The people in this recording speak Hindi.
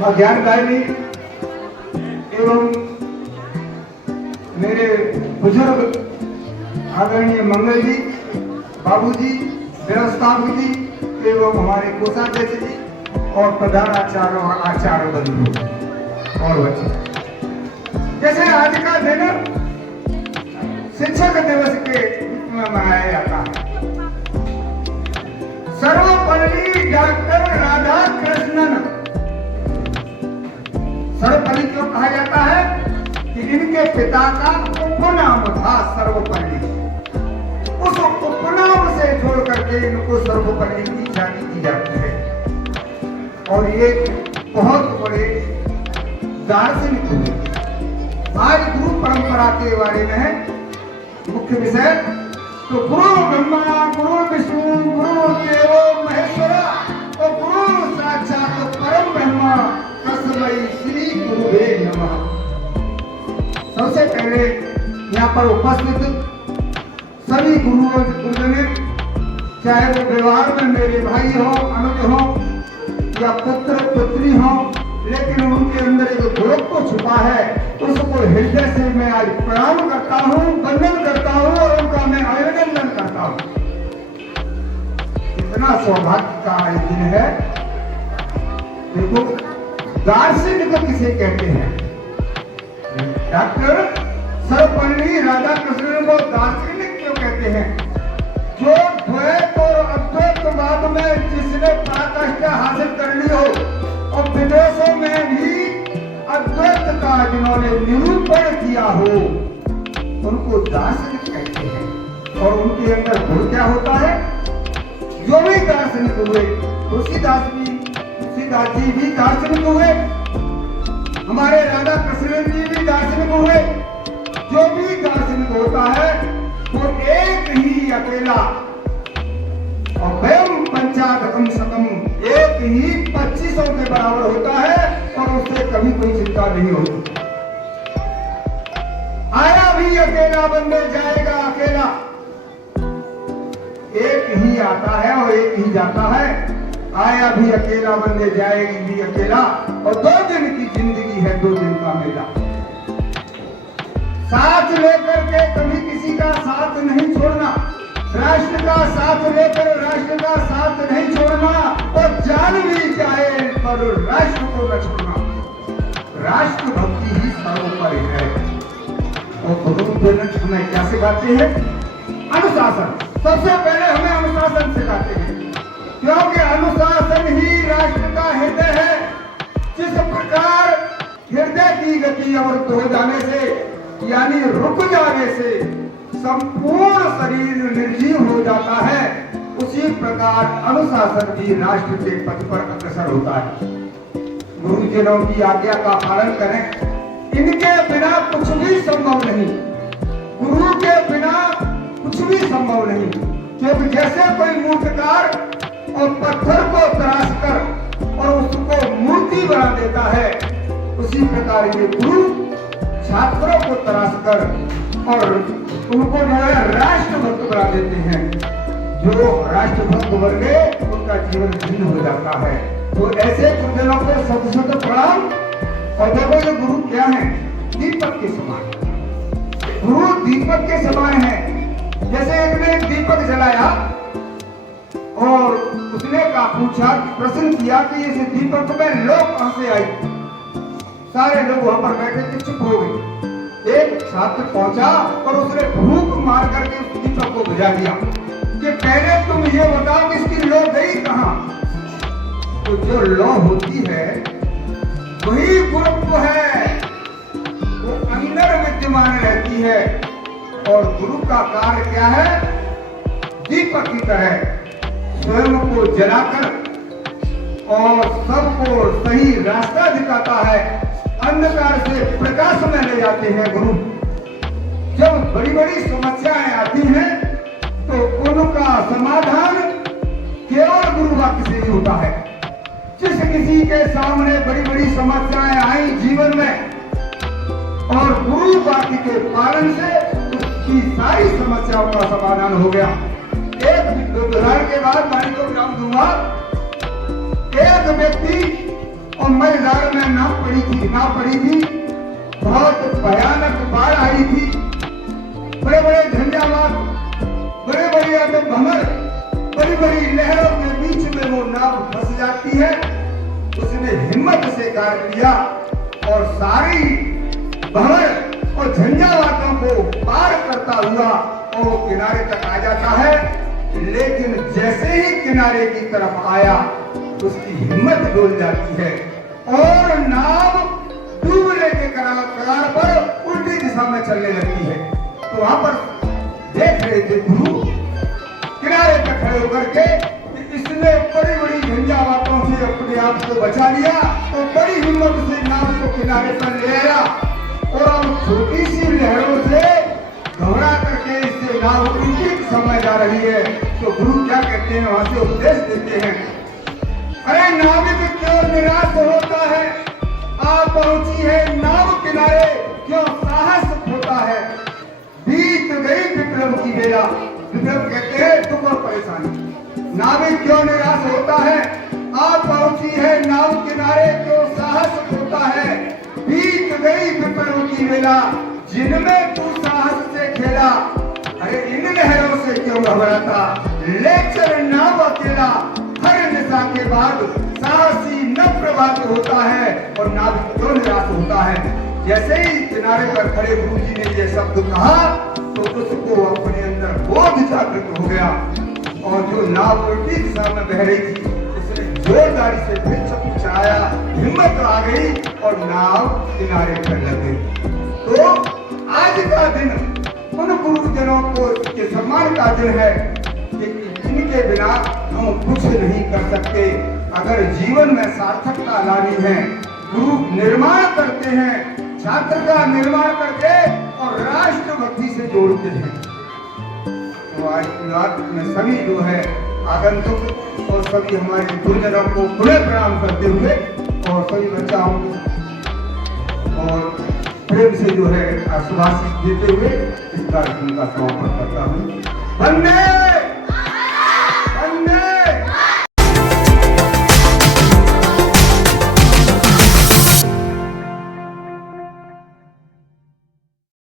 मां ज्ञानदायिनी एवं मेरे बुजुर्ग आदरणीय मंगल जी, बाबूजी, व्यवस्थापक जी एवं हमारे कोषाध्यक्ष जी और प्रधान आचार्य और आचार्य बंधु और बच्चे। जैसे आज का दिन शिक्षक दिवस के रूप में मनाया जाता है। सर्वपल्ली डॉक्टर राधा कृष्णन, सर्वपल्ली क्यों कहा जाता है कि इनके पिता का उपनाम था सर्वपल्ली। उस उपनाम से जोड़ करके इनको सर्वपल्ली की जाति दी जाती है। और ये बहुत बड़े दार्शनिक हुए। आज गुरु परंपरा के बारे में है मुख्य विषय। तो गुरु ब्रह्मा, गुरु विष्णु, गुरु देवो महेश्वरा और गुरु साक्षात परम ब्रह्मा तस्मै श्री गुरुवे नमः। सबसे पहले यहाँ पर उपस्थित सभी गुरुओं गुरुजन, चाहे वो व्यवहार में मेरे भाई हो, अनुज हो या पुत्र पुत्री हो, लेकिन उनके अंदर एक गुरुत्व छुपा है, उसको हृदय से मैं आज प्रणाम करता हूँ, वंदन करता हूँ और उनका मैं अभिनंदन करता हूँ। इतना सौभाग्य का आज दिन है। देखो दार्शनिक किसे कहते हैं? डॉक्टर सर्वपल्ली राधाकृष्णन को दार्शनिक क्यों कहते हैं? जो द्वैत और अद्वैतवाद में जिसने पराकाष्ठा हासिल कर ली हो और विदेशों में भी अद्वैत का जिन्होंने निरूपण किया हो, उनको दार्शनिक कहते हैं। और उनके अंदर गुण क्या होता है? जो भी दार्शनिक हुए, तुलसीदास जी भी दार्शनिक हुए, हमारे राधा कृष्ण जी भी दार्शनिक हुए। जो भी दार्शनिक होता है वो एक ही अकेला और वयम पंचाकम सकम, एक ही 2500 के बराबर होता है और उससे कभी कोई चिंता नहीं होती। आया भी अकेला बनने जाएगा अकेला। एक ही आता है और एक ही जाता है। आया भी अकेला बनने जाएगी भी अकेला। और 2 दिन की जिंदगी है, 2 दिन का मेला। साथ लेकर के कभी किसी का साथ नहीं छोड़ना। राष्ट्र का साथ लेकर राष्ट्र का साथ नहीं छोड़ना और जान भी जाए पर राष्ट्र को न छोड़ना। राष्ट्र भक्ति ही सर्वोपरि है। और गुरुजन हमें क्या सिखाते हैं? अनुशासन। सबसे पहले हमें अनुशासन सिखाते हैं, क्योंकि अनुशासन ही राष्ट्र का हृदय है। जिस प्रकार हृदय की गति अवरुद्ध हो जाने से यानी रुक जाने से संपूर्ण शरीर निर्जीव हो जाता है, उसी प्रकार अनुशासन भी राष्ट्र के पथ पर अग्रसर होता है। गुरुजनों की आज्ञा का पालन करें। इनके बिना कुछ भी संभव नहीं। गुरु के बिना कुछ भी संभव नहीं। क्योंकि जैसे कोई मूर्तिकार और पत्थर को तराश कर और उसको मूर्ति बना देता है, उसी प्रकार ये गुरु छात्रों को तराश कर और उनको जो है राष्ट्रभक्त बना देते हैं। जो राष्ट्रभक्त बन गए उनका जीवन धन्य हो जाता है। तो ऐसे गुरुजनों को शत शत प्रणाम। और देखो ये गुरु क्या है? दीपक के समान। गुरु दीपक के समान है। जैसे एक ने दीपक जलाया और उसने का पूछा, प्रश्न किया कि इस दीपक में लौ कहां से आई? सारे लोग वहां पर बैठे थे, चुप हो गए। एक छात्र पहुंचा और उसने भूख मार करके उस दीपक को बुझा दिया कि पहले तुम ये बताओ कि इसकी लौ गई कहां? तो जो लौ होती है वही गुरुत्व है, वो अंदर विद्यमान रहती है। और गुरु का कार्य क्या है? दीपक की तरह स्वयं को जलाकर और सबको सही रास्ता दिखाता है। अंधकार से प्रकाश में ले जाते हैं गुरु। जब बड़ी बड़ी समस्याएं आती हैं तो उनका समाधान केवल गुरु वाक्य से ही होता है। जिस किसी के सामने बड़ी बड़ी समस्याएं आई जीवन में और गुरु वाक्य के पालन से उसकी सारी समस्याओं का समाधान हो गया। एक उदाहरण के बाद वाणी को नाम दूंगा। एक व्यक्ति और मजेदार में ना पड़ी थी, बहुत भयानक बाढ़ आई थी, बड़े बड़े झंझावात, बड़े बड़े आतंक भंवर, बड़ी बड़ी लहरों के बीच में वो नाव फंस जाती है। उसने हिम्मत से कार्य किया और सारी भंवर और झंझावातों को पार करता हुआ और वो किनारे तक आ जाता है। लेकिन जैसे ही किनारे की तरफ आया उसकी हिम्मत डोल जाती है और नाव डूबने के कगार पर उल्टी दिशा में चलने लगती है। तो वहां पर देख रहे थे गुरु किनारे पर खड़े होकर के कि इसने बड़ी बड़ी झंझावातों से अपने आप को बचा लिया तो बड़ी हिम्मत से नाव को किनारे पर ले आया और अब छोटी सी लहरों से घबरा करके इससे नाव उल्टी दिशा में जा रही है। तो गुरु क्या कहते हैं, वहां से उपदेश देते हैं, अरे नाविक क्यों निराश होता है, आप पहुंची है नाव किनारे, क्यों साहस होता है, बीत गई विक्रम की बेला। विक्रम कहते हैं दुख और परेशानी, नाविक क्यों निराश होता है, आप पहुंची है नाव किनारे, क्यों साहस होता है, बीत गई विक्रम की बेला, जिनमें तू साहस से खेला। अरे इन लहरों से क्यों घबराता, ले चल नाव अकेला, हर निशा के बाद साहसी न प्रभात होता है और नाविक क्यों निराश होता है। जैसे ही किनारे पर खड़े गुरु जी ने ये शब्द कहा तो उसको अपने अंदर बोध जागृत हो गया और जो नाव उल्टी दिशा में बह रही थी उसने जोरदारी से फिर चप्पू चढ़ाया, हिम्मत आ गई और नाव किनारे पर लग गई। तो आज का दिन उन गुरुजनों को के सम्मान का दिन है कि इनके बिना हम कुछ नहीं कर सकते। अगर जीवन में सार्थकता लानी है, गुरु निर्माण करते हैं, छात्र का निर्माण करके और राष्ट्रभक्ति से जोड़ते हैं। तो आज की रात में सभी जो है आगंतुक और सभी हमारे गुरुजनों को पुनः प्रणाम करते हुए और सभी बच्चाओं को और प्रेम से जो है आशीर्वाद देते हुए इस कार्यक्रम का समापन करता हूँ। वंदे